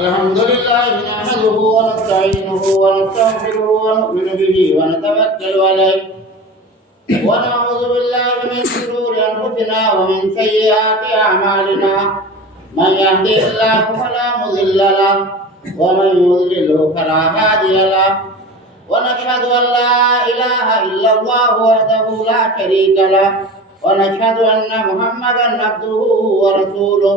अल्हम्दुलिल्लाह नहमदुहु व नस्तईनुहु व नस्तगफिरुहु व नु'मिनु बिही व नतवक्कलु अलैहि व नऊज़ु बिल्लाहि मिन शुरूरि अंफुसिना व मिन सय्यिआति अअमालिना मन यहदिहिल्लाहु फला मुदिल्ल लहु व मन युद्लिल्हु फला हादिय लहु व नशहदु अन ला इलाहा इल्लल्लाहु वहदहु ला शरीका लहु व नशहदु अन्ना मुहम्मदन अब्दुहु व रसूलुहु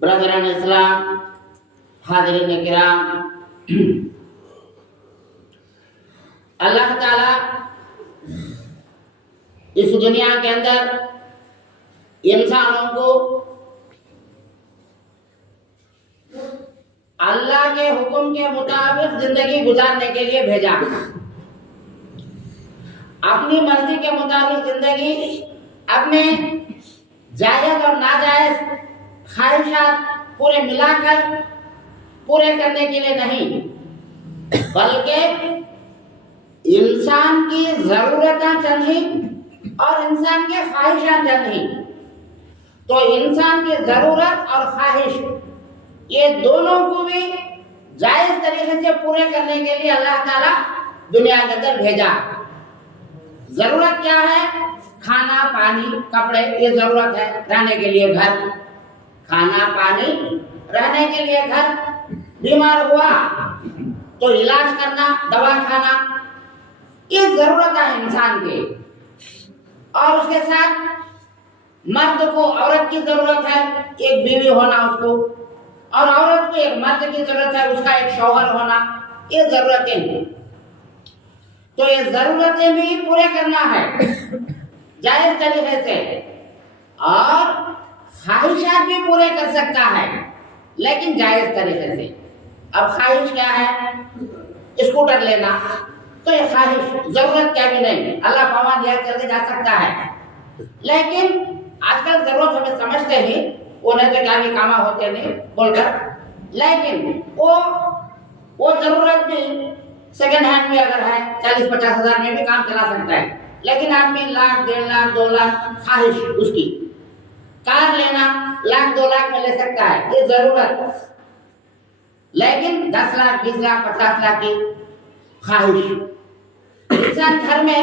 ब्रदरान इस्लाम, हाज़िरीन किराम, अल्लाह ताला इस दुनिया के अंदर इंसानों को अल्लाह के हुक्म के मुताबिक जिंदगी गुजारने के लिए भेजा। अपनी मर्जी के मुताबिक जिंदगी अपने जायज और नाजायज ख्वाहिशात पूरे मिलाकर पूरे करने के लिए नहीं, बल्कि इंसान की जरूरतें चंद ही और इंसान के ख्वाहिशात चंद ही। तो इंसान की जरूरत और ख्वाहिश ये दोनों को भी जायज तरीके से पूरे करने के लिए अल्लाह ताला दुनिया के अंदर भेजा। जरूरत क्या है? खाना, पानी, कपड़े, ये जरूरत है। रहने के लिए घर, खाना, पानी, रहने के लिए घर। बीमार हुआ तो इलाज करना, दवा खाना, ये जरूरत है इंसान के। और उसके साथ मर्द को औरत की जरूरत है, एक बीवी होना उसको, और औरत को एक मर्द की जरूरत है, उसका एक शौहर होना। ये जरूरतें हैं। तो ये जरूरतें भी पूरे करना है जायज तरीके से, और ख्वाहिशात भी पूरे कर सकता है लेकिन जायज तरीके से। अब ख्वाहिश क्या है? स्कूटर लेना, तो ये ख्वाहिश, जरूरत क्या भी नहीं, अल्लाह पावा दिया चल के जा सकता है। लेकिन आजकल जरूरत हमें समझते ही, वो नहीं तो क्या भी कामा होते नहीं बोलकर, लेकिन वो जरूरत भी सेकेंड हैंड में अगर है 40-50 हज़ार में भी काम चला सकता है। लेकिन आदमी लाख, 1.5 लाख, 2 लाख ख्वाहिश उसकी, कार लेना 1 लाख, 2 लाख में ले सकता है, ये जरूरत। लेकिन 10 लाख, 20 लाख, 50 लाख की ख्वाहिश। इंसान घर में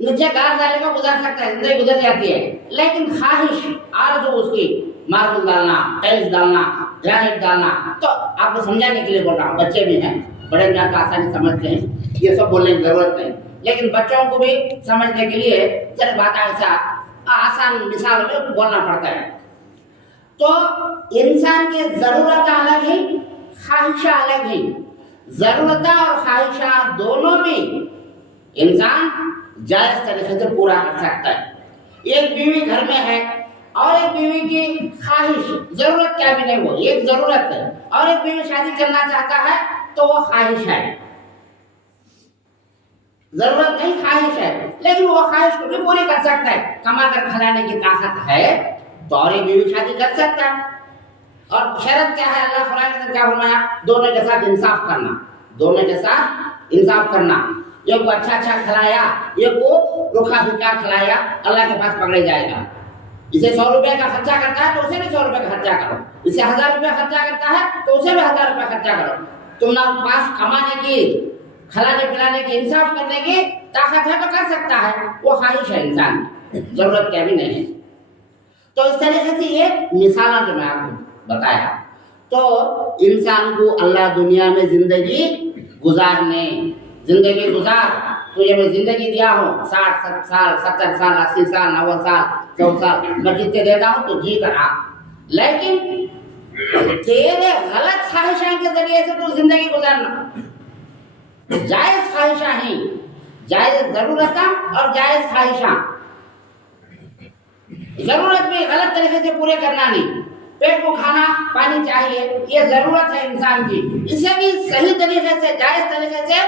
नीचे कार डाले को गुजार सकता है, जिंदगी गुजर जाती है। लेकिन ख्वाहिश, आरज़ू उसकी, मार्बल डालना, टाइल्स डालना, ग्रेनाइट डालना। तो आपको समझाने के लिए बोल रहा हूँ, बच्चे भी हैं, बड़े ज्ञान का आसानी समझते हैं, ये सब बोलने की जरूरत नहीं। लेकिन बच्चों को भी समझने के लिए जरा बात ऐसा आसान मिसाल में बोलना पड़ता है। तो इंसान की जरूरत अलग ही, ख्वाहिशा अलग ही। जरूरत और ख्वाहिशा दोनों भी इंसान जायज तरीके से पूरा कर सकता है। एक बीवी घर में है और एक बीवी की ख्वाहिश, जरूरत क्या भी नहीं, वो एक जरूरत है, और एक बीवी शादी करना चाहता है तो वो ख्वाहिश है। जरूरत नहीं, ख्वाहिश है, लेकिन वो ख्वाहिश को भी पूरी कर सकता है। कमा कर खिलाने की ताकत है तो और एक बीवी शादी कर सकता है। और शर्त क्या है? अल्लाह कुरान में क्या फरमाया? दोनों के साथ इंसाफ करना, दोनों के साथ इंसाफ करना। एक को अच्छा खिलाया, एक को रूखा फीका खिलाया, अल्लाह के पास पकड़े जाएगा। इसे 100 रुपए का खर्चा करता है तो उसे भी 100 रुपए का खर्चा करो, इसे 1000 रुपए खर्चा करता है तो उसे भी 1000 रुपए खर्चा करो। तुम्हारे पास कमाने की, खिलाने पिलाने की, इंसाफ करने की ताकत है तो कर सकता है, वो ख्वाहिश है इंसान, जरूरत क्या भी नहीं है। तो इस तरीके से ये मिसाल जो मैं आपको बताया, तो इंसान को अल्लाह दुनिया में जिंदगी गुजारने, जिंदगी गुजार, तुझे मैं जिंदगी दिया हूँ 60 साल 70 साल 80 साल 90 साल 100 साल मैं जितने देता हूँ तो जी करा, लेकिन तेरे गलत ख्वाहिशां के जरिए से तू जिंदगी गुजारना। जायज ख्वाहिशां ही, जायज जरूरतां और जायज ख्वाहिशां, जरूरत भी गलत तरीके से पूरे करना नहीं। पेट को खाना पानी चाहिए, ये जरूरत है इंसान की, इसे भी सही तरीके से जायज तरीके से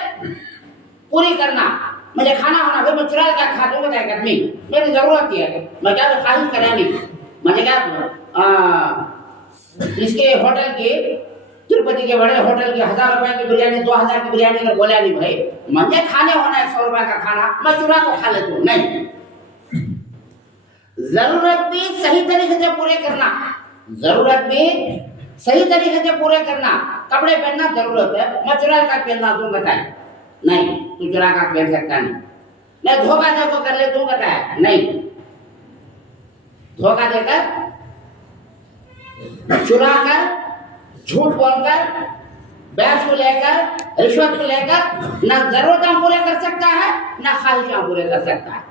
पूरी करना। मुझे खाना होना भाई मैं चुरा कर खा दूंगा एक आदमी, मेरी जरूरत है, मैं क्या ख्वाहिश करा नहीं। मुझे क्या इसके होटल की तिरुपति के बड़े होटल की 1000 रुपए की बिरयानी 2000 की बिरयानी ने बोला नहीं भाई मुझे खाने होना है 100 रुपए का खाना, मैं चुरा को खा लेता हूँ। नहीं, जरूरत भी सही तरीके से पूरे करना, जरूरत भी सही तरीके से पूरे करना। कपड़े पहनना जरूरत है, मैं चुरा कर पहनना तू बताए, नहीं तू चुरा कर पहन सकता नहीं। मैं धोखा देकर कर ले तू बताए, नहीं धोखा देकर चुरा कर झूठ बोलकर बैच को लेकर रिश्वत को लेकर ना जरूरतें पूरे कर सकता है ना ख्वाहिशां पूरे कर सकता है।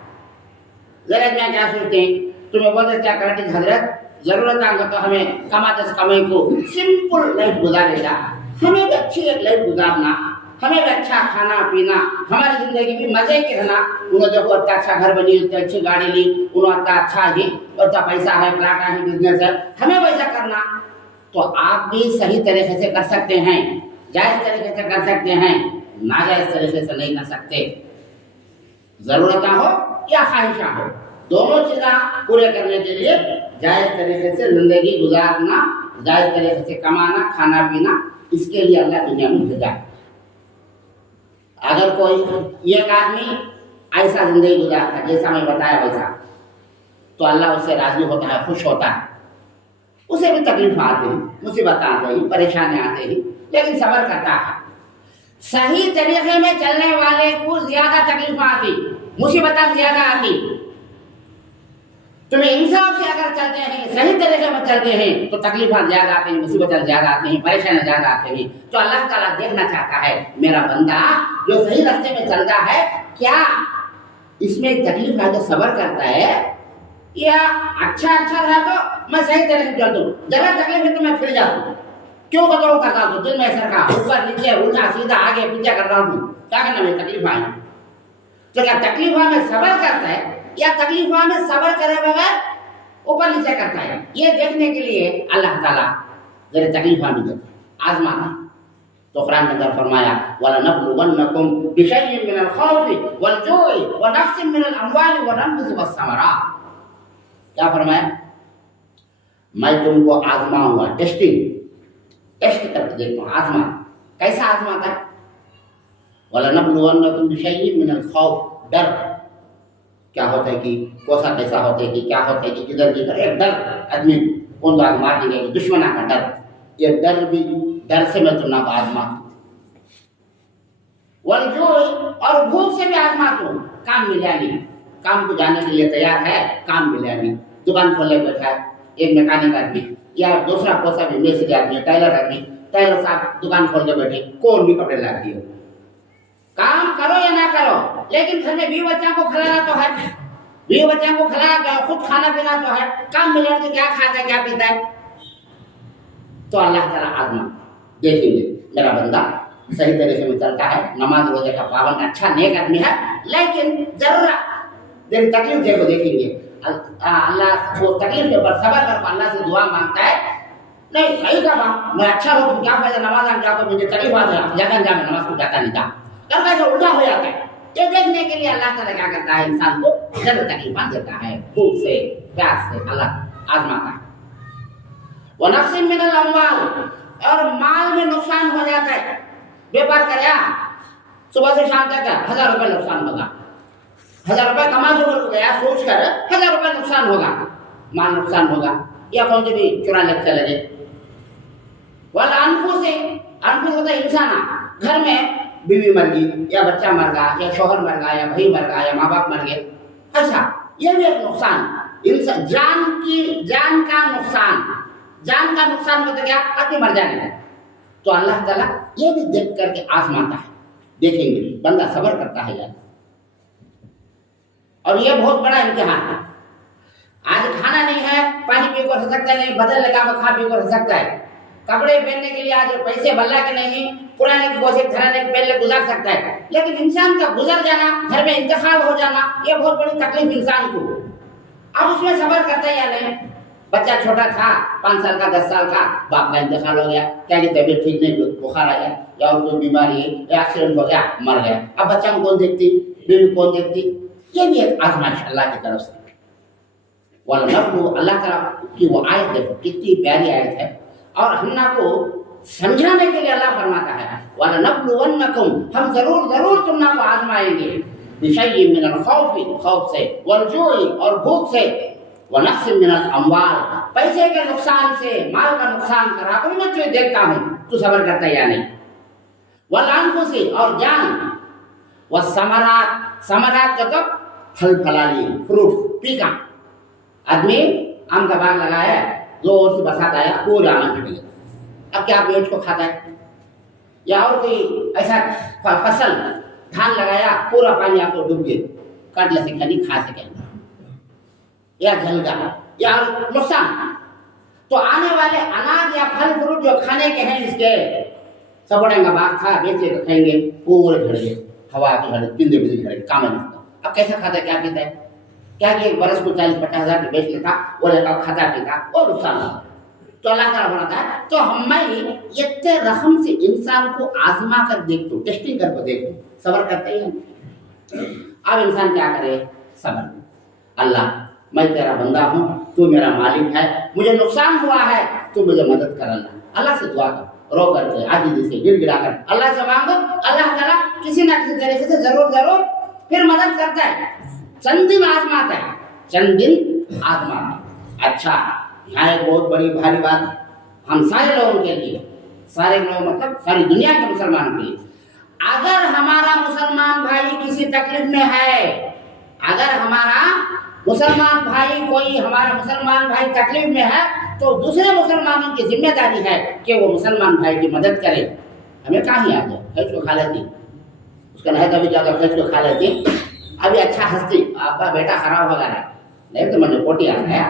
जरा मैं क्या सोचते हैं, तुम्हें बोलते क्या करते हजरत, जरूरत आगे तो हमें कमाते से कमाई को सिंपल लाइफ गुजारेगा, हमें भी अच्छी एक लाइफ गुजारना, हमें भी अच्छा खाना पीना, हमारी जिंदगी भी मजे की रहना। उन्होंने देखो इतना अच्छा घर बनी, इतनी अच्छी गाड़ी ली, उन्होंने इतना अच्छा ही इतना पैसा है, प्लाटा है, बिजनेस है, हमें वैसा करना। तो आप भी सही तरीके से कर सकते हैं, जायज तरीके से कर सकते हैं, नाजायज तरीके से नहीं कर सकते। जरूरत हो या ख्वाहिशा हो, दोनों चीजें पूरे करने के लिए जायज तरीके से जिंदगी गुजारना, जायज तरीके से कमाना खाना पीना, इसके लिए अल्लाह दुनिया में भेजा। अगर कोई एक आदमी ऐसा जिंदगी गुजारता है जैसा मैं बताया वैसा, तो अल्लाह उससे राजी होता है, खुश होता है। उसे भी तकलीफ आती है, मुसीबत आते ही, परेशानी आते ही, लेकिन सब्र करता है। सही तरीके में चलने वाले को ज्यादा तकलीफ आती, मुसीबत ज्यादा आती। तुम्हें इंसाफ से अगर चलते हैं, सही तरीके में चलते हैं, तो तकलीफें ज्यादा आती हैं, मुसीबतें ज्यादा आती हैं, परेशानियां ज्यादा आती हैं। तो अल्लाह ताला देखना चाहता है मेरा बंदा जो सही रास्ते में चलता है, क्या इसमें तकलीफ है तो सब्र करता है, या अच्छा रहा तो मैं सही तरह से चलता हूँ, जरा तकलीफ है तो मैं फिर जाता हूँ, क्यों बताऊँ करता हूँ, दिल में सर का ऊपर नीचे उल्टा सीधा आगे पीछे कर रहा हूँ, क्या करना मैं तकलीफ आई। तो क्या तकलीफ में सब्र करता है या तकलीफ में सब्र करे बगैर ऊपर नीचे करता है, ये देखने के लिए अल्लाह ताला जरा तकलीफ भी देता है, आजमाता। तो कुरान में अंदर फरमाया वलनब्लुवन्नकुम बिशैइन मिनल खौफि वल जुइ व नफ्सिन मिनल अमवालि व अनफुसि वस समरात। क्या फरमाया, मैं तुमको आजमाऊंगा, टेस्ट करके देखूंगा, आजमा। कैसा आजमाता है? वलनब्लुवन्नकुम बिशैइन मिनल खौफ, डर क्या होता है कि कोसा कैसा होता है कि क्या होता है कि किधर किधर एक डर, आदमी कौन तो मार देंगे, दुश्मना का डर, ये डर भी, डर से मैं तुम ना आजमा। और भूख से भी आजमा तू, काम मिला नहीं, काम को जाने के लिए तैयार है, काम मिला नहीं, दुकान खोलने बैठा है एक मैकेनिक आदमी या दूसरा कोसा भी मिस्त्री आदमी, टाइलर साहब दुकान खोल के बैठे, कौन भी कपड़े ला दिए। काम करो या ना करो, लेकिन घर में 20 बच्चों को खिलाना तो है, 20 बच्चों को खिलाना तो है, खुद खाना पीना तो है, काम मिले तो क्या खाता है क्या पीता है। तो अल्लाह ताला आजमा देखेंगे मेरा बंदा सही तरीके में चलता है, नमाज रोजे का पाबंद, अच्छा नेक आदमी है, लेकिन जरा देर तकलीफ देखो, देखेंगे अल्लाह वो तकलीफ के ऊपर सब्र कर अल्लाह से दुआ मांगता है, नहीं सही कहा मैं अच्छा हो तुम क्या फायदा, नमाज जाकर मुझे तकलीफ आ जाए, जगह जा मैं नमाज को जाता नहीं था, कर कैसे उल्टा हो जाता है। ये देखने के लिए अल्लाह ताला क्या करता है, इंसान को जरूर तकलीफ देता है, भूख से प्यास से अल्लाह आजमाता है। वो नफ्सिन मिनल अमवाल, और माल में नुकसान हो जाता है, व्यापार कराया सुबह से शाम तक 1000 रुपए नुकसान होगा, 1000 रुपए कमा जो गया सोच कर 1000 रुपए नुकसान होगा, माल नुकसान होगा, या कौन से भी चुरा ले चले गए। वाला अनफुस होता है इंसान, घर में बीवी मर गई या बच्चा मर गया या शोहर मर गया या भाई मर गया या माँ बाप मर गए, ऐसा ये भी एक नुकसान, इंसान जान का नुकसान मतलब क्या, आदमी मर जाने का। तो अल्लाह ताला ये भी देख करके आजमाता है, देखेंगे बंदा सब्र करता है यार। और ये बहुत बड़ा इम्तिहान है। आज खाना नहीं है, पानी पी कर रह सकता है, नहीं बदल लगा हुआ खा पी कर रह सकता है, कपड़े पहनने के लिए आज पैसे बल्ला के नहीं, पुराने की कोशिश घराने के पहले गुजार सकता है, लेकिन इंसान का गुजर जाना, घर में इंतकाल हो जाना, ये बहुत बड़ी तकलीफ इंसान को। अब उसमें सब्र करता है या नहीं? बच्चा छोटा था, 5 साल का 10 साल का, बाप का इंतकाल हो गया, क्या कि तबीयत ठीक नहीं, बुखार आया या और कोई बीमारी है या एक्सीडेंट हो गया, मर गया। अब बच्चा को कौन देखती, बीवी कौन देखती? ये भी एक आजमाइश अल्लाह की तरफ से। अल्लाह ताला की वो आयत देखो कितनी प्यारी आयत है, और हम को समझाने के लिए अल्लाह फरमाता है वलनब्लुवन्नकुम, हम जरूर तुम को आजमाएंगे, बिशैय्यिन मिनल खौफि, खौफ से, वलजुई और भूख से, वनक्सिन मिनल अमवाल, पैसे के नुकसान से, माल का नुकसान करा तो मैं तुझे देखता हूँ तू सब्र करता है या नहीं, वलअनफुसी और जान, वसमरात, समरात का तो फल फलाली, फ्रूट पीका। आदमी आम का बाग लगाया, जोर से बरसात आया, पूरा आम कट गया, अब क्या आप उसको खाता है? या और कोई ऐसा फसल धान लगाया, पूरा पानी आपको डूब गया, काट ले सके नहीं, खा सके या जल गया या नुकसान। तो आने वाले अनाज या फल फ्रूट जो खाने के हैं इसके, सबड़े का बाग था, बेचे खाएंगे, पूरे झड़ गए, हवा की झड़, बिंदे बिंदे झड़, काम नहीं होता। अब कैसा खाता है, क्या पीता है? क्या कि एक बरस को 40-50 हजार की बेच लेता, वो लेता खाता पीता और नुकसान होता। तो अल्लाह ताला बनाता है, तो हमें इतने रकम से इंसान को आजमा कर देख दो, टेस्टिंग कर देख दो, सब्र करते हैं। अब इंसान क्या करे? सब्र। अल्लाह मैं तेरा बंदा हूँ, तू मेरा मालिक है, मुझे नुकसान हुआ है, तू मुझे मदद कर। अल्लाह से दुआ कर, रो करके, आजीजी से, गिड़गिड़ा कर अल्लाह से मांगो, अल्लाह ताला किसी ना किसी तरीके से जरूर फिर मदद करता है। चंद दिन आजमाता है, चंद दिन आजमाता है। अच्छा, यहाँ एक बहुत बड़ी भारी बात हम सारे लोगों के लिए, सारे लोग मतलब सारी दुनिया के मुसलमानों के लिए, अगर हमारा मुसलमान भाई किसी तकलीफ में है, अगर हमारा मुसलमान भाई कोई हमारा मुसलमान भाई तकलीफ में है, तो दूसरे मुसलमानों की जिम्मेदारी है कि वो मुसलमान भाई की मदद करे। हमें कहाँ ही आ जाए, खैच को खा लेती, उसका नहीं तभी ज्यादा खैच को खा लेती, अभी अच्छा हंसती, आपका बेटा खराब होगा नहीं तो मैंने पोटी आ गया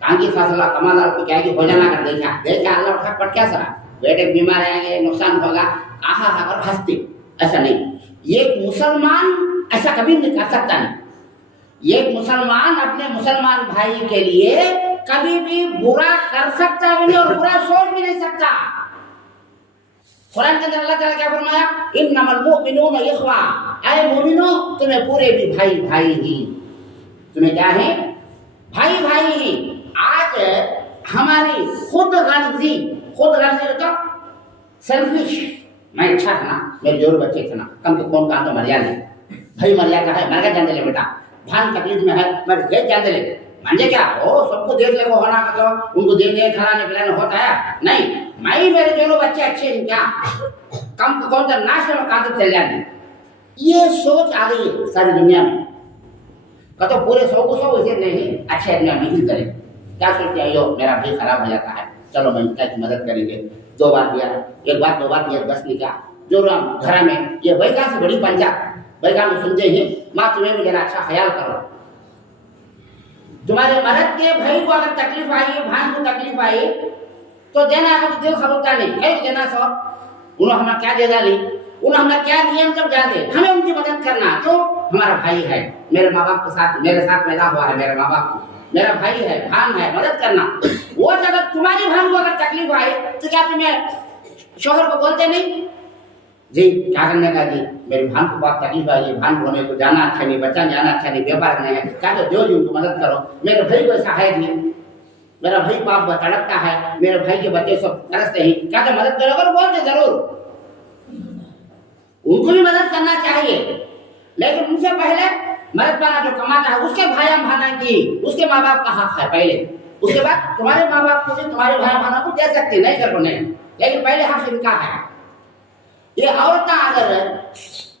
कांगी फासला कमादार को क्या कि भोजन कर देखा अल्लाह उठा पट क्या सरा, बेटे बीमार आएंगे, नुकसान होगा, आहा हा कर हंसती। ऐसा नहीं, ये मुसलमान ऐसा कभी नहीं कर सकता। नहीं, ये मुसलमान अपने मुसलमान भाई के लिए कभी भी बुरा कर सकता भी नहीं और बुरा सोच भी नहीं सकता। कुरान के अंदर अल्लाह ताला क्या फरमाया, इन्नमल मुमिनूना इख्वा, ऐ मोमिनो तुम्हें पूरे भी भाई भाई ही, तुम्हें क्या है? भाई भाई ही। आज हमारी खुद गर्जी तो सेल्फिश, मैं अच्छा था ना, मेरे जोर बच्चे थे ना, कम से कौन काम तो मर जाने, भाई मर जाता है, मर गया जान ले बेटा, भान तकलीफ में है, मर गए जान ले, मांझे क्या हो, सबको देख ले को होना, मतलब उनको देखने खिलाने पिलाने होता है नहीं, मैं ही मेरे दोनों बच्चे अच्छे हैं क्या, कम को कौन सा नाश में कादर चल जाती। ये सोच आ गई है सारी दुनिया में। का तो पूरे 100 को 100 इसे नहीं अच्छे आदमी मिल करें, क्या सोचते हैं, यो मेरा भाई खराब हो जाता है, चलो मैं इनका मदद करेंगे, 2 बार दिया, 1 बार 2 बार दिया, बस नहीं क्या, जो घर में ये बैगा से बड़ी पंचायत, बैगा में सुनते हैं, माँ तुम्हें भी जरा अच्छा ख्याल करो, तुम्हारे मर्द के भाई को अगर तकलीफ आई, भाई को तकलीफ आई तो देना है, तो दिल खबरता नहीं है देना सब, उन्होंने हमें क्या दे डाली, उन्होंने हमें क्या नियम जब जाते, हमें उनकी मदद करना, तो हमारा भाई है, मेरे माँ बाप के साथ, मेरे साथ पैदा हुआ है, मेरे माँ बाप मेरा भाई है, भान है, मदद करना। वो अगर तुम्हारी भान को अगर तकलीफ आई तो क्या तुम्हें शोहर को बोलते नहीं, जी क्या करने का जी, मेरी भान को बहुत तकलीफ आई, भान होने को जाना अच्छा नहीं, बच्चा जाना अच्छा नहीं, व्यापार नहीं है, क्या तो जो जी उनको मदद करो, मेरे भाई को ऐसा है नहीं, मेरा भाई पाप तड़कता है, मेरे भाई के बच्चे सब तरसते हैं, क्या तो मदद करो, अगर बोलते जरूर, उनको भी मदद करना चाहिए, लेकिन उनसे पहले मदद पाना जो कमाता है उसके भाई भाना की, उसके माँ बाप का हक है पहले, उसके बाद तुम्हारे माँ बाप को भी तुम्हारे भाई भाना को दे सकते नहीं, कर नहीं, लेकिन पहले हक इनका है। ये औरतें अगर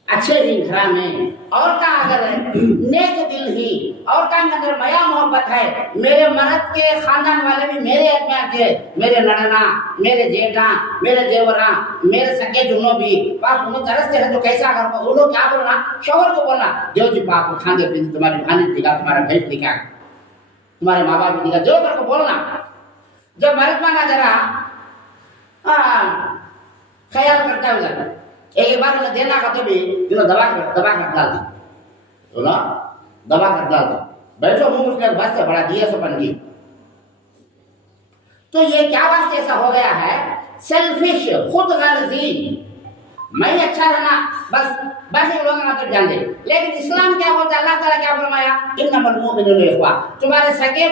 अच्छे ही घर में और का अगर नेक दिल ही और का अंदर मया मोहब्बत है, मेरे मर्द के खानदान वाले भी मेरे में के मेरे नड़ना, मेरे जेठा, मेरे देवरा, मेरे सके जुनो भी पाप उन्हें तरसते हैं तो कैसा कर वो लोग क्या बोलना, शौहर को बोलना देव जी पाप खाने पीने तुम्हारी भानी दिखा, तुम्हारा भाई दिखा, तुम्हारे माँ बाप दिखा, देव को बोलना। जब मर्द मांगा जरा ख्याल करता है उधर एक बार उन्हें देना का तो भी दबा कर डाल दी, तो ना दबा कर डाल दो, बैठो मुंह मुझे बस से बड़ा दिया सपन की। तो ये क्या वास्ते ऐसा हो गया है, सेल्फिश, खुद गर्जी, मैं अच्छा रहना बस ये लोग ना तो जान दे। लेकिन इस्लाम क्या बोलता है, अल्लाह ताला क्या फरमाया, इन्नमल मुमिनूना इख्वा, तुम्हारे सगे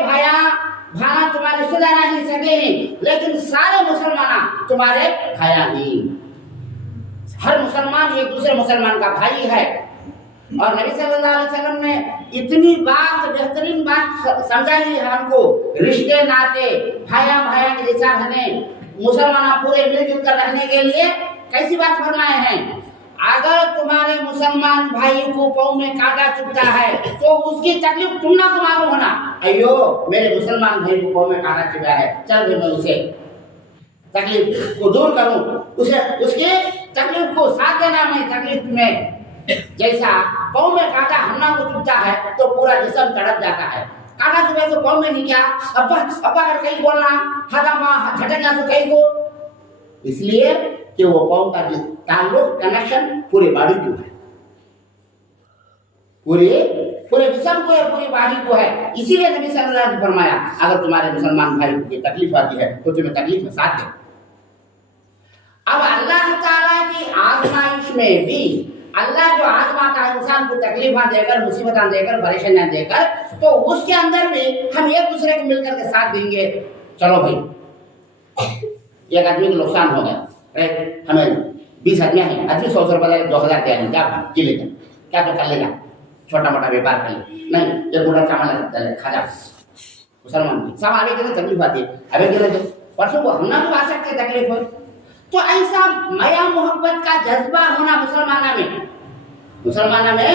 भाना तुम्हारे रिश्तेदार नहीं सके हैं, लेकिन सारे मुसलमान तुम्हारे भाया ही। हर मुसलमान एक दूसरे मुसलमान का भाई है। और नबी सल्लल्लाहु अलैहि वसल्लम ने इतनी बात, बेहतरीन बात समझाई है हमको, रिश्ते नाते भाया के जैसा रहने, मुसलमान पूरे मिलजुल कर रहने के लिए कैसी बात फरमाए हैं। अगर तुम्हारे मुसलमान भाई को पाँव में कांटा चुभता है तो उसकी तकलीफ तुम ना को मालूम होना, अयो मेरे मुसलमान भाई को पाँव में कांटा चुभा है, चल मैं उसे तकलीफ को दूर करूं, उसे उसके तकलीफ को साथ देना, मैं तकलीफ में जैसा पाँव में कांटा हमना को चुभता है तो पूरा जिस्म तड़प जाता है। कांटा चुभे तो पाँव में नहीं क्या अब्बा कर कहीं बोलना, हदामा झटकना तो कहीं को, इसलिए कि वो पाँव का ताल्लुक कनेक्शन पूरे बॉडी को है, पूरे जिस्म को है, पूरी बॉडी को है। इसीलिए नबी सल्लल्लाहु अलैहि वसल्लम ने फरमाया अगर तुम्हारे मुसलमान भाई को तकलीफ आती है तो तुम्हें तकलीफ में साथ दे। अब अल्लाह ताला की आजमाइश में भी अल्लाह जो आजमाता है इंसान को तकलीफां देकर, मुसीबतां देकर, परेशानियां देकर, तो उसके अंदर भी हम एक दूसरे को मिलकर के साथ देंगे। चलो भाई एक आदमी को नुकसान हो गया, हमें 20 आदमी हैं, आदमी 100 रुपये 2000 दिया, क्या जी लेगा, क्या तो कर लेगा, छोटा मोटा व्यापार कर ले, नहीं एक मोटा चावल खा जा। मुसलमान सब आगे के तकलीफ आती है, अभी के परसों को हमना तो आ सकते तकलीफ हो। तो ऐसा मया मोहब्बत का जज्बा होना मुसलमाना में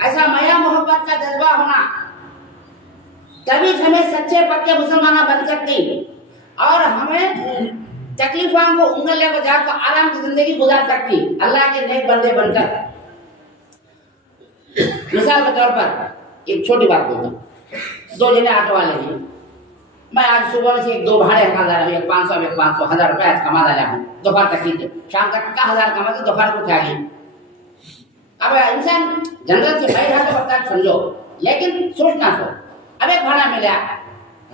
ऐसा मया मोहब्बत का जज्बा होना, तभी हमें सच्चे पक्के मुसलमाना बन सकती और हमें तकलीफों को उंगलियों को जाकर आराम की जिंदगी गुजार सकती, अल्लाह के नेक बंदे बनकर। मिसाल के तौर पर एक छोटी बात बोलता हूँ, 2 जने ऑटो वाले हैं, मैं आज सुबह से 2 भाड़े कमा रहा हूँ, एक 500 एक 500 1000 रुपये आज कमा रहा हूँ, दोपहर तक ठीक है, शाम तक का 1000 कमाते दोपहर को क्या गई। अब इंसान जनरल से भाई रहा तो बता समझो, लेकिन सोचना सो अब एक भाड़ा मिला,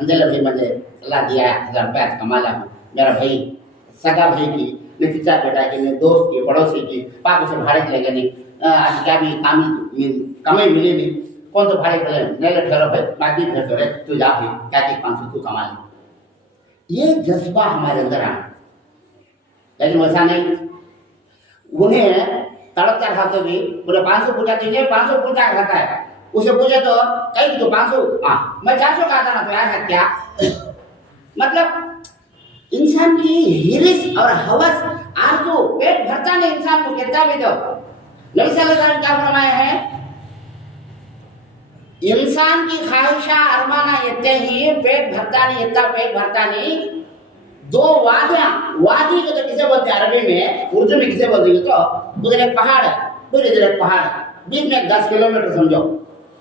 अंदर भाई मुझे अल्लाह दिया 1000 रुपये आज कमा रहा हूँ, मेरा भाई सगा भाई की, मेरे पिता बेटा की, मेरे दोस्त की, पड़ोसी की, पाप उसे भाड़े के लेगा नहीं, आज क्या भी कमाई मिली नहीं, कौन तो भाड़े के ले ठहरो भाई, बाकी ठहरो तू जा भाई, क्या 500 तू कमा ले। ये जज्बा हमारे अंदर आना, लेकिन वैसा नहीं। उन्हें तड़पता खाते भी पूरे 500 पूछा दीजिए, 500 पूछा खाता है, उसे पूछे तो कहीं तो 500, हाँ मैं 400 का था ना, तो यार है क्या मतलब। इंसान की हिरिस और हवस आरज़ू पेट भरता नहीं इंसान को, कहता भी तो नबी सल्लल्लाहु अलैहि वसल्लम क्या फरमाया है, इंसान की ख्वाहिशा अरमाना इतने ही पेट भरता नहीं, इतना पेट भरता नहीं। 2 वादी को तो किसे बोलते हैं अरबी में, उर्दू में किसे बोलते हैं, तो उधर एक पहाड़ है, फिर इधर एक पहाड़, बीच में 10 किलोमीटर समझो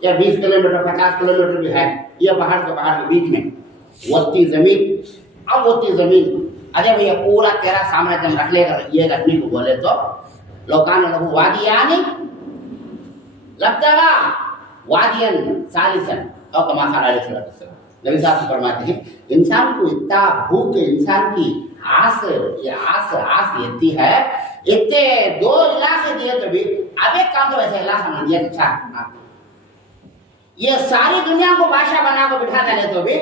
या 20 किलोमीटर 50 किलोमीटर भी है, ये पहाड़ के बीच में वत्ती जमीन। अब होती जमीन, अरे भैया पूरा तेरा साम्राज्य रख लेगा, ये रखने को बोले तो लोकान लहू वादियानी लब्दगा वादियन सालिसन और कमा नबी साहब फरमाते हैं इंसान को इतना भूख, इंसान की आस इतनी है, इतने 2 इलाके दिए तो भी अब एक काम तो ऐसा इलाका नहीं दिया, अच्छा ये सारी दुनिया को बादशाह बना को बिठा डाले तो भी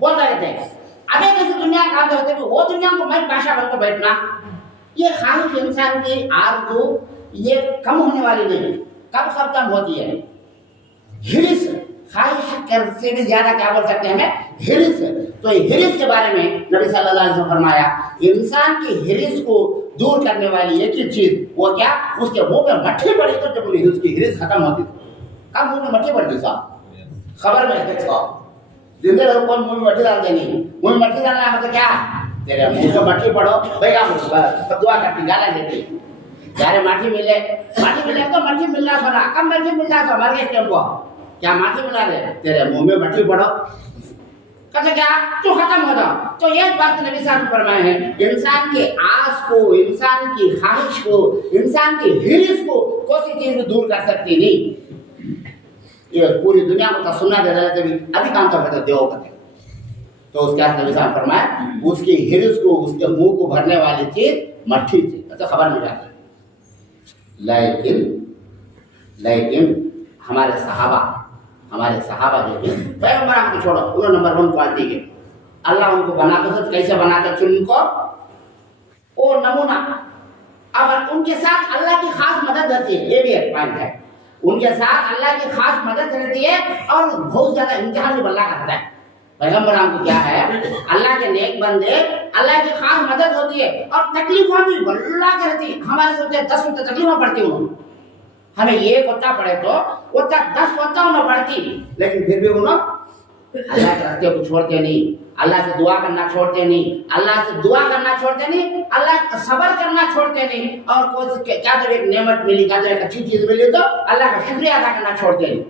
बोलता रहते हैं अबे कैसे दुनिया काम होते हैं, वो दुनिया को मैं बादशाह बनकर बैठना। ये ख्वाहिश इंसान की आरज़ू ये कम होने वाली नहीं, कब खत्म होती है। हिरिस ख्वाहिश से भी ज्यादा क्या बोल सकते हैं हमें, हिरिस। तो हिरिस के बारे में नबी सल्लल्लाहु अलैहि वसल्लम फरमाया इंसान की हिरिस को दूर करने वाली एक ही चीज, वो क्या, उसके मुंह में मट्टी पड़ी तो जब उसकी हिरिस खत्म होती कब मुंह में मट्टी पड़ती साहब, खबर में रहते साहब जिंदगी भर कौन मुंह में मट्टी डालते नहीं, मुंह में मट्टी डालना मतलब क्या, तेरे मुंह में मट्टी पड़ो भाई आप दुआ करती गाला देती, जारे माटी मिले तो मट्टी मिलना थोड़ा कब मट्टी मिलना तो मर गए टेम्पो, क्या माटी मिला रहे, तेरे मुंह में मट्टी पड़ो कहते क्या तो खत्म हो जाओ। तो ये बात नबी साहब फरमाए हैं, इंसान के आस को, इंसान की ख्वाहिश को, इंसान की हिरिस को कोई चीज दूर कर सकती नहीं। ये पूरी दुनिया को सुनना दे रहे थे अभी काम तो करते देव करते, तो उसके नबी साहब फरमाए उसकी हिरिस को, उसके मुंह को भरने वाली चीज मट्टी थी, तो खबर मिल जाती। लेकिन हमारे सहाबा जो है पैगंबर आपको छोड़ो, उन्होंने नंबर 1 क्वालिटी के, अल्लाह उनको बनाता था, कैसे बनाता चुन उनको वो नमूना। अब उनके साथ अल्लाह की खास मदद रहती है, ये भी एक पॉइंट है, उनके साथ अल्लाह की खास मदद रहती है और बहुत ज्यादा इम्तिहान भी अल्लाह करता है। पैगंबर आपको क्या है, अल्लाह के नेक बंदे, अल्लाह की खास मदद होती है और तकलीफों भी अल्लाह करती है। हमारे सोचते 10 तकलीफों पड़ती उन्होंने, हमें ये होता पड़े तो वो 10 होता उन्हें पड़ती, लेकिन फिर भी उन्होंने अल्लाह के रास्ते को छोड़ते नहीं, अल्लाह से दुआ करना छोड़ते नहीं, अल्लाह से दुआ करना छोड़ते नहीं, अल्लाह सब्र करना छोड़ते नहीं, और कोई क्या जब एक नेमत मिली, क्या जब एक अच्छी चीज मिली तो अल्लाह का शुक्रिया अदा करना छोड़ते नहीं।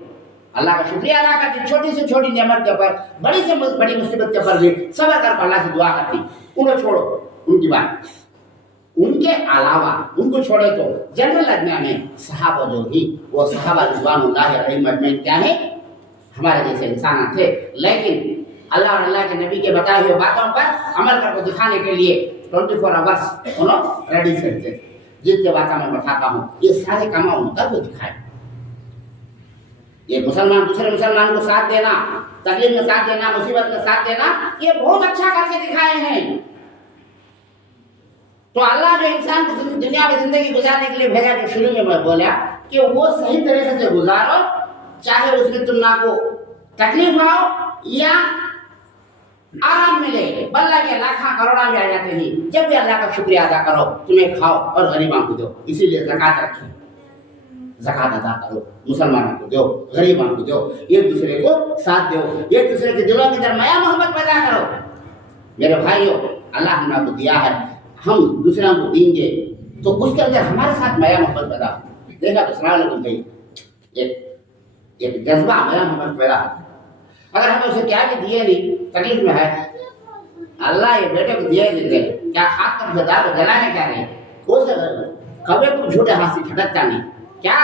अल्लाह का शुक्रिया अदा करती, छोटी से छोटी नेमत के ऊपर, बड़ी से बड़ी मुसीबत के ऊपर भी सब्र कर अल्लाह से दुआ करती। उन्हें छोड़ो उनकी बात, उनके अलावा उनको छोड़े तो जनरल दुनिया में सहाबा जो ही वो सहाबा रिज़वानुल्लाहि अलैहिम अजमईन क्या है, हमारे जैसे इंसान थे, लेकिन अल्लाह और अल्लाह के नबी के बताए हुए बातों पर अमल करके दिखाने के लिए 24 आवर्स उन्होंने रेडी थे। जितने बातें मैं बताता हूँ ये सारे काम उनका वो दिखाए। ये मुसलमान दूसरे मुसलमान को साथ देना, तकलीफ में साथ देना, मुसीबत में साथ देना, ये बहुत अच्छा करके दिखाए हैं। तो अल्लाह जो इंसान को दुनिया में जिंदगी गुजारने के लिए भेजा, जो शुरू में मैं बोला कि वो सही तरीके से गुजारो, चाहे उसमें तुम ना को तकलीफ हो या आराम मिले, बल्ला के लाखा करोड़ा में आ जाते हैं। जब भी अल्लाह का शुक्रिया अदा करो, तुम्हें खाओ और गरीबां को दो, इसीलिए ज़कात रखी, ज़कात अदा करो, मुसलमानों को दो, गरीबां को दो, एक दूसरे को साथ दो, एक दूसरे के दिलों के अंदर माया मोहब्बत पैदा करो। मेरे भाइयों, अल्लाह हमने आपको दिया है, हम दूसरों को देंगे तो उसके अंदर हमारे साथ माया मोहब्बत पैदा। देखा तो सलाम भाई, एक जज्बा माया मोहब्बत पैदा। अगर हम उसे क्या भी दिए नहीं, तकलीफ में है, अल्लाह ये बेटे को दिए नहीं दे, क्या हाथ का बेदार को जलाने क्या नहीं, कभी को झूठे हाथ से खटकता नहीं, क्या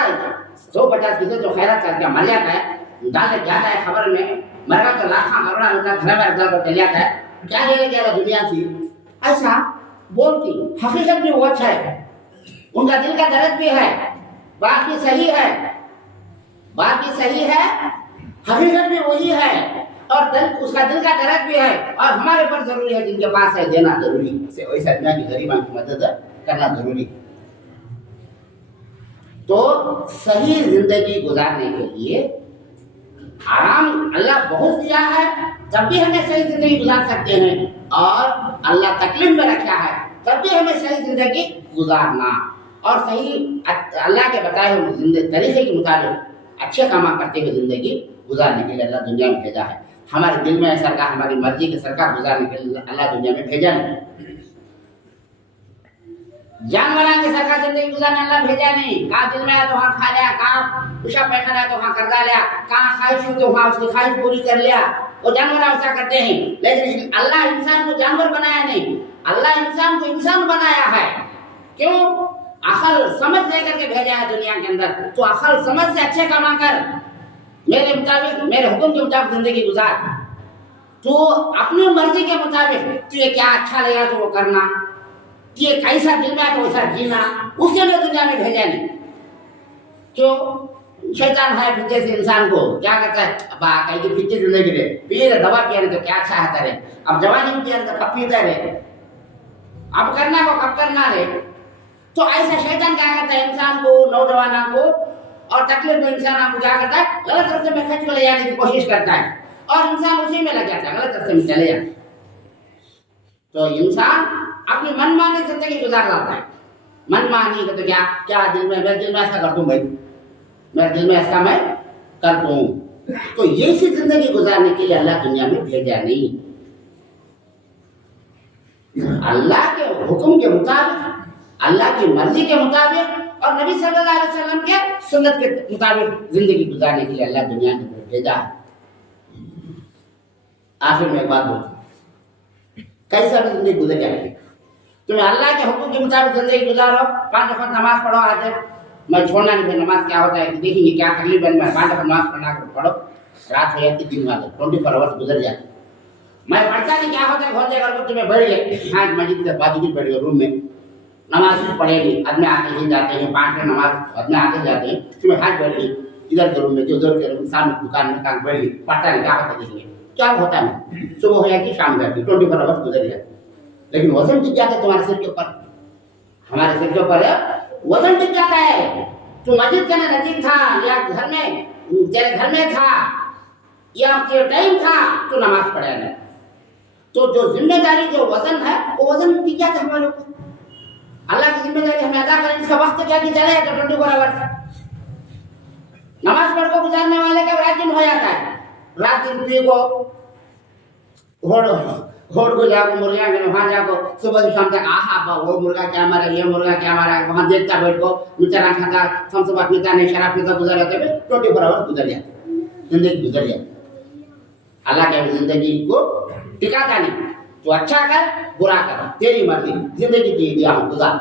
150 फीसद तो खैरात करके मर जाता है, डाल जाता है खबर में, मरगा तो लाखा करोड़ा होता घर में डाल कर चल जाता है, क्या ले गया दुनिया से, ऐसा बोलती। हकीकत भी वो अच्छा है, उनका दिल का दर्द भी है, बात भी सही है, हकीकत भी वही है, और उसका दिल का दर्द भी है, और हमारे ऊपर जरूरी है जिनके पास है देना जरूरी से, वैसे दुनिया की गरीबां की मदद करना जरूरी। तो सही जिंदगी गुजारने के लिए आराम अल्लाह बहुत दिया है, तब भी हमें सही जिंदगी गुजार सकते हैं, और अल्लाह तकलीफ में रखा है तब भी हमें सही जिंदगी गुजारना, और सही अल्लाह के बताए हुए तरीके के मुताबिक अच्छे काम करते हुए जिंदगी गुजारने के लिए अल्लाह दुनिया में भेजा है। हमारे दिल में सरकार, हमारी मर्जी के सरकार गुजारने के लिए अल्लाह दुनिया में भेजा नहीं। जानवरों के सरकार जिंदगी गुजारने अल्लाह भेजा नहीं। कहाँ दिल में आया तो वहाँ खा लिया, कहाँ पेशाब पैखाना है तो वहाँ कर्जा लिया, कहाँ ख्वाहिश हुई तो वहाँ उसकी ख्वाहिश पूरी कर लिया। वो जानवर ऐसा करते हैं, लेकिन अल्लाह इंसान को जानवर बनाया नहीं, अल्लाह इंसान को इंसान बनाया है। क्यों? अकल समझ लेकर के भेजा है दुनिया के अंदर। तो अकल समझ से अच्छे कमा कर, मेरे मुताबिक, मेरे हुक्म के मुताबिक जिंदगी गुजार। तो अपनी मर्जी के मुताबिक तुझे क्या अच्छा लगा तो वो करना, तुझे कैसा दिल में तो वैसा जीना, उसके लिए दुनिया में भेजा नहीं। क्यों? शैतान है फिर से इंसान को क्या करता है, कहीं की फिक्की जिंदगी रे, पी दवा पिया तो क्या अच्छा है रे, अब जवानी में पिया तो कब पीता रे, अब करना को कब करना रे। तो ऐसा शैतान क्या करता है इंसान को, नौजवानों को, और तकलीफ में इंसान को क्या करता है, गलत रास्ते में खींच को ले जाने की कोशिश करता है, और इंसान उसी में लग जाता है, गलत रास्ते में चले जाता है। तो इंसान अपनी मनमानी जिंदगी गुजार लाता है। मनमानी का तो क्या क्या दिल में, मेरे दिल में ऐसा कर दूं भाई, मेरे दिल में ऐसा मैं कर दूं। तो ये सी जिंदगी गुजारने के लिए अल्लाह दुनिया में भेजा नहीं। अल्लाह के हुक्म के मुताबिक, अल्लाह की मर्जी के मुताबिक और नबी सल्लल्लाहु अलैहि वसल्लम के सुन्नत के मुताबिक जिंदगी गुजारने के लिए अल्लाह दुनिया में भेजा है। आखिर में एक बात बोलता हूं, कैसा भी जिंदगी गुजर जाएगी, तुम्हें अल्लाह के हुक्म के मुताबिक जिंदगी गुजारो, 5 वक्त नमाज पढ़ो। आज मैं छोड़ना नहीं, नमाज क्या होता है देखेंगे, क्या तकलीफ है। 5 वक्त नमाज पढ़ो, रात हो जाती, दिन वाले 24 आवर्स गुजर जाते। मैं पढ़ता नहीं, क्या होता है घोंचे करके तुम्हें बैठ गए, हाँ मस्जिद के बाजू में बैठ गए रूम में, नमाज पढ़ेगी, आदमी आते ही जाते हैं, 5 नमाज आदमी आते जाते हैं, तुम्हें हाथ बैठ गई इधर के रूम में, उधर के रूम, सामने दुकान में काम बैठ गई, पढ़ता नहीं, क्या होता देखेंगे क्या होता है। सुबह हो जाती, शाम हो जाती, 24 आवर्स गुजर जाती, लेकिन वजन टिक जाता है तुम्हारे सिर के ऊपर, हमारे सिर के ऊपर वजन टिक जाता है। तू मस्जिद के नजदीक था या घर में, तेरे घर में था या तेरे टाइम था, तो नमाज पढ़े नहीं, तो जो जिम्मेदारी, जो वजन है, वो वजन टिक जाता है हमारे ऊपर। अल्लाह की जिम्मेदारी हमें अदा करें, इसका वक्त क्या कि चले तो 24 आवर्स नमाज पढ़ को गुजारने वाले का रात दिन हो जाता है। रात दिन पी को होड़ को जाको मुर्गा में वहां जाको सुबह से शाम तक आहा वो मुर्गा क्या मारा, ये मुर्गा क्या मारा, वहां देखता बैठ को मिठाना खाता, हम सब पीता नहीं, शराब पीता गुजर जाते हैं, 24 आवर्स गुजर जाते, जिंदगी गुजर जाती। अल्लाह के जिंदगी को टिकाता नहीं, तो अच्छा कर बुरा कर, तेरी मर्जी, जिंदगी दी दिया हूं गुजार,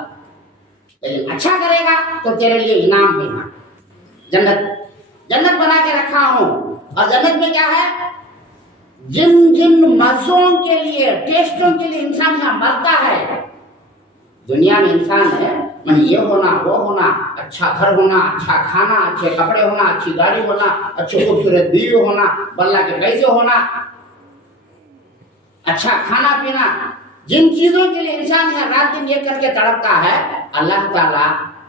लेकिन अच्छा करेगा तो तेरे लिए इनाम है, यहाँ जन्नत बना के रखा हूं। और जन्नत में क्या है, जिन जिन मज़ों के लिए, टेस्टों के लिए इंसान यहाँ मरता है। दुनिया में इंसान है, मैं ये होना, वो होना, अच्छा घर होना, अच्छा खाना, अच्छे कपड़े होना, अच्छी गाड़ी होना, अच्छे खूबसूरत बीवी होना, बल्ला के पैसे होना, अच्छा खाना पीना, जिन चीजों के लिए इंसान यहाँ रात दिन ये करके तड़पता है, अल्लाह ताला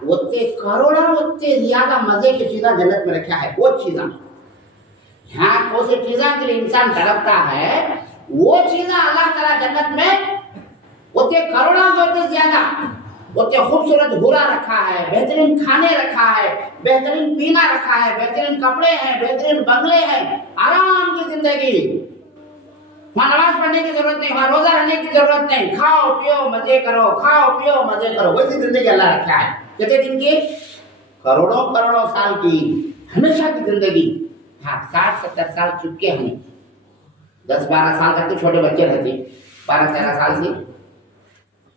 उतने करोड़ों, उतने ज्यादा मजे की चीजें जन्नत में रखा है। वो चीजें यहाँ कौन सी चीजें के लिए इंसान तड़पता है, वो चीजें अल्लाह ताला जन्नत में उतने करोड़ों से उतने ज्यादा, उतने खूबसूरत घोड़ा रखा है, बेहतरीन खाने रखा है, बेहतरीन पीना रखा है, बेहतरीन कपड़े हैं, बेहतरीन बंगले हैं, आराम की जिंदगी। वहाँ नमाज पढ़ने की जरूरत नहीं, वहाँ रोजा रहने की जरूरत नहीं, खाओ पियो मजे करो, खाओ पियो मजे करो, वैसी जिंदगी अल्लाह रखा है। कितने दिन की, करोड़ों करोड़ों साल की, हमेशा की जिंदगी। हाँ 60-70 साल चुके हमें, 10-12 साल तक तो छोटे बच्चे रहते, 12-13 साल से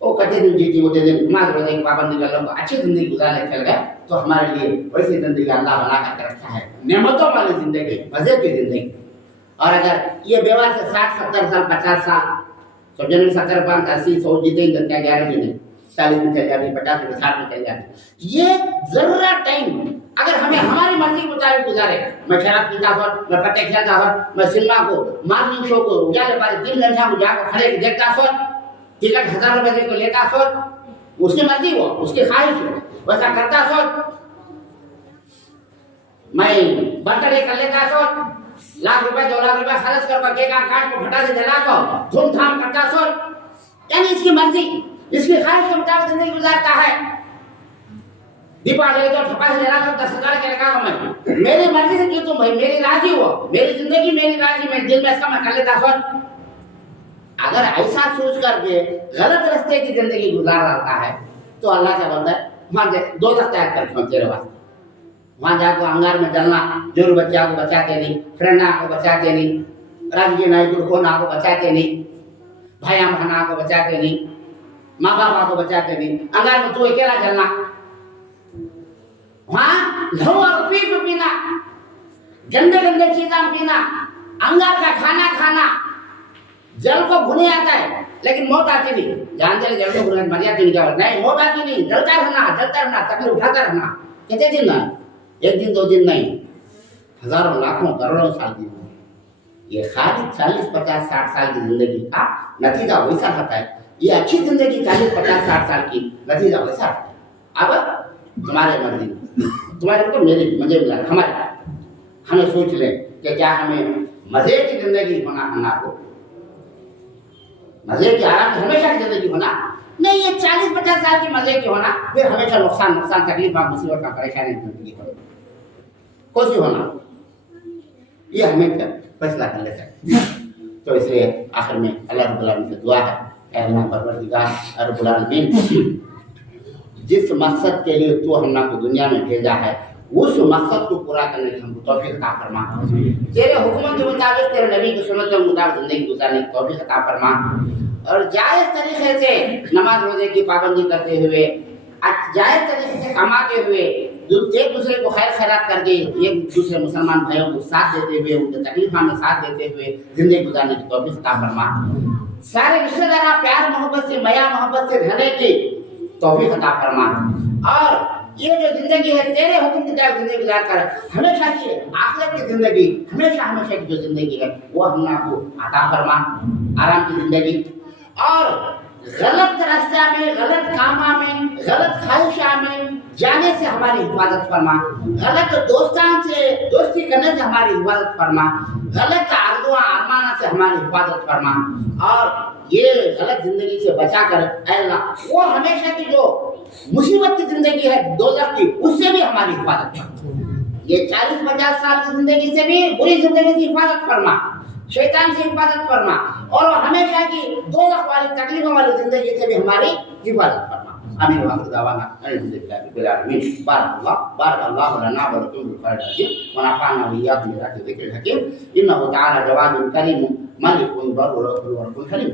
वो कच्चे दिन जीती, वो दिन नमाज रोजे की पाबंदी कर लो, अच्छी जिंदगी गुजारने चल गए, तो हमारे लिए वैसी जिंदगी अल्लाह बना कर रखा है, नेमतों वाली जिंदगी, मजे की जिंदगी। और अगर ये बेवा से 60-70 साल 50 साल, सब जन 70-80-100 जीतेंगे, क्या गारंटी नहीं, 40 में चल जाती, 50 में 60 में चल जाती। ये जरूरा टाइम अगर हमें हमारी मर्जी के मुताबिक गुजारे, मैं शराब पीता हो, मैं पत्ते खेलता हो, मैं सिनेमा को, मॉर्निंग शो को, उजाले पारे 3 घंटा को जाकर खड़े देखता हो, टिकट 1000 रुपए दे को लेता हो, उसकी मर्जी हो, उसकी ख्वाहिश हो, वैसा करता हो। मैं बर्थडे कर लेता हो, लाख रुपए 2 लाख रुपए खर्च कर केक काट को फटा से जला को धूमधाम करता हो, यानी इसकी मर्जी, इसकी ख्वाहिश के मुताबिक जिंदगी गुजारता है। दीपावली तो ठपा से जला कर 10,000 के लगा मैं, मेरी मर्जी से क्यों तुम भाई, मेरी राजी हो, मेरी जिंदगी मेरी राजी, मैं दिल में इसका मैं कर लेता हो। अगर ऐसा सोच करके गलत रास्ते की जिंदगी गुजार रहा है, तो अल्लाह क्या बोलता है, वहां 2 तैयार कर तेरे वास्ते, वहां जाकर अंगार में जलना, जोर बच्चा को बचाते नहीं, फ्रेंड को बचाते नहीं, राजकीय नायक को ना को बचाते नहीं, भाई बहना को बचाते नहीं, माँ बाप को बचाते नहीं, अंगार में तू अकेला जलना, वहां लहू और पीप पीना, गंदे गंदे चीजें पीना, अंगार का खाना खाना, जल को भुने आता है लेकिन मौत आती नहीं, जानते हैं जल को भुने मर जाती नहीं, मौत आती नहीं, जलता रहना, तकलीफ उठाता रहना। कितने दिन ना, 1 दिन 2 दिन नहीं, हजारों लाखों करोड़ों साल की, ये खाली 40-50-60 साल की जिंदगी का नतीजा वैसा रहता है। ये अच्छी जिंदगी 40-50-60 साल की नतीजा वैसा रहता है। अब तुम्हारे मर्जी, तुम्हारे तो मेरे मजे मिला, हमें सोच ले कि क्या हमें मजे की जिंदगी होना हो। मजे की आराम की हमेशा की जिंदगी होना नहीं, ये 40-50 साल की मजे की होना, फिर हमेशा नुकसान नुकसान तकलीफ मुसीबत का परेशानी जिंदगी होना कुछ होना, ये हमें फैसला कर ले सकते हैं। तो इसलिए आखिर में अल्लाह रब्बुल आलमीन से दुआ है, अल्लाह परवरदिगार रब्बुल आलमीन जिस मकसद के लिए तू हमना को दुनिया में भेजा है उस मकसद को पूरा करने की हमको तौफीक अता फरमा। तेरे हुक्म के मुताबिक, तेरे नबी की सुन्नत के मुताबिक जिंदगी गुजारने की तौफीक अता फरमा और जायज तरीके से नमाज रोजे की पाबंदी करते हुए, जायज तरीके से कमाते हुए, एक दूसरे को खैर खैरात करके, एक दूसरे मुसलमान भाइयों को साथ देते हुए, उनके तकलीफ में साथ देते हुए जिंदगी गुजारने की तौफीक अता फरमा। सारे रिश्तेदार प्यार मोहब्बत से, मया मोहब्बत से रहने की तौफीक अता फरमा और ये जो जिंदगी है तेरे हुक्म के तहत जिंदगी गुजार कर हमेशा की आखिरत की जिंदगी, हमेशा हमेशा की जो जिंदगी है वो हम आपको अता फरमा, आराम की जिंदगी। और गलत रास्ता में, गलत कामा में, गलत ख्वाहिशा में जाने से हमारी हिफाजत फरमा, गलत दोस्तान से दोस्ती करने से हमारी हिफाजत फरमा, गलत आरज़ुआ अरमाना से हमारी हिफाजत फरमा और ये गलत जिंदगी से बचाकर अल्लाह वो हमेशा की जो मुसीबत की जिंदगी है दोज़ख की, उससे भी हमारी हिफाजत फरमा। ये 40-50 साल की जिंदगी से भी बुरी जिंदगी से हिफाजत फरमा, शैतान से हिफाजत फरमा और हमेशा की दोज़ख वाली तकलीफों वाली जिंदगी से भी हमारी हिफाजत फरमा। आमीन व आखिर दावाना अल्हम्दुलिल्लाहि रब्बिल आलमीन। बारकल्लाहु लना व लकुम बिल क़ुरआनिल हकीम व नफ़अना व इय्याकुम बिल ज़िक्रिल हकीम। इन्नहु तआला जवादुन करीम मलिकुन बर्रुर रऊफ़ुर करीम।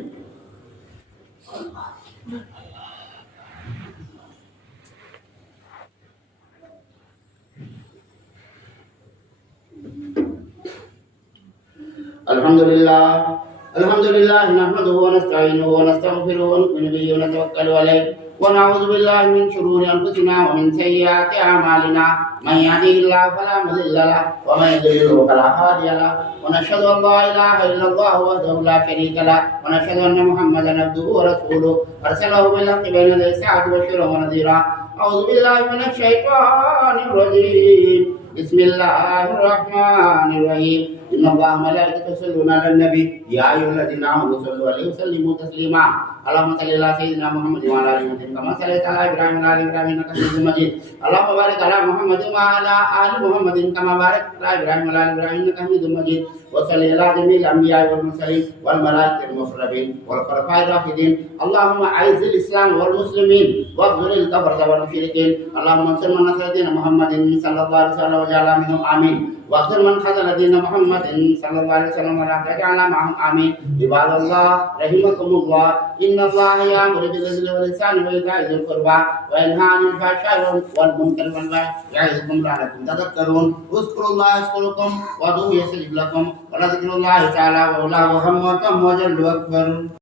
अल्हम्दुलिल्लाह नहमदुहु व नस्तईनुहु व नस्तगफिरुहु व नु'मिनु बिही व नतवक्कलु अलैहि व नऊज़ु बिल्लाहि मिन शुरूरि अनफुसिना व मिन सय्यिआति अअमालिना मन यहदिहिल्लाहु फला मुदिल्ल लहु व मन युद्लिल्हु फला हादिय लहु व नशहदु अन ला इलाहा इल्लल्लाहु वहदहु ला शरीका लहु व नशहदु अन्ना मुहम्मदन अब्दुहु व रसूलुहु अरसलहु बिल हक़्क़ि बैन यदै अस्साअति बशीरन व नज़ीरा। अऊज़ु बिल्लाहि मिनश शैतानिर रजीम। बिस्मिल्लाहिर्रहमानिर्रहीम। इन्नल्लाहा व मलाइकतहु युसल्लूना अलन नबी या अय्युहल्लज़ीना आमनू सल्लु अलैहि व सल्लिमू तस्लीमा। अल्लाहुम्मा सल्लि अला सय्यिदिना मुहम्मदिन व अला आलि मुहम्मदिन कमा सल्लैता अला इब्राहीम व अला आलि इब्राहीम इन्नका हमीदुम मजीद। अल्लाहुम्मा बारिक अला मुहम्मदिन व अला आलि मुहम्मदिन कमा बारकता अला इब्राहीम व अला आलि इब्राहीम इन्नका हमीदुम मजीद। व सल्लि अला जमील अंबिया वल मुरसलीन वल मलाइकतिल मुक़र्रबीन वल खुलफ़ाइर राशिदीन। अल्लाहुम्मा अइज़्ज़िल इस्लाम वल मुस्लिमीन वग़्फ़िरिल कफ़रत वल मुशरिकीन। अल्लाहुम्मा अंसुर मन नसर दीन मुहम्मदिन सल्लल्लाहु अलैहि वसल्लम वजअल मिनहुम आमीन। वाग़फ़िर मन ख़ज़ल दीन मुहम्मदिन सल्लल्लाहु अलैहि वसल्लम वला तजअल मअहुम आमीन। इबादल्लाह रहिमकुमुल्लाह इन्नल्लाहा यअमुरु बिल अदली वल इहसानि व ईताइ ज़िल क़ुर्बा व यनहा अनिल फ़हशाइ वल मुनकरि वल बग़य यअइज़ुकुम लअल्लकुम तज़क्करून। उज़्कुरुल्लाह यज़्कुरुकुम वदूहु यस्ताजिब लकुम व लज़िक्रुल्लाहि तआला व अकबर।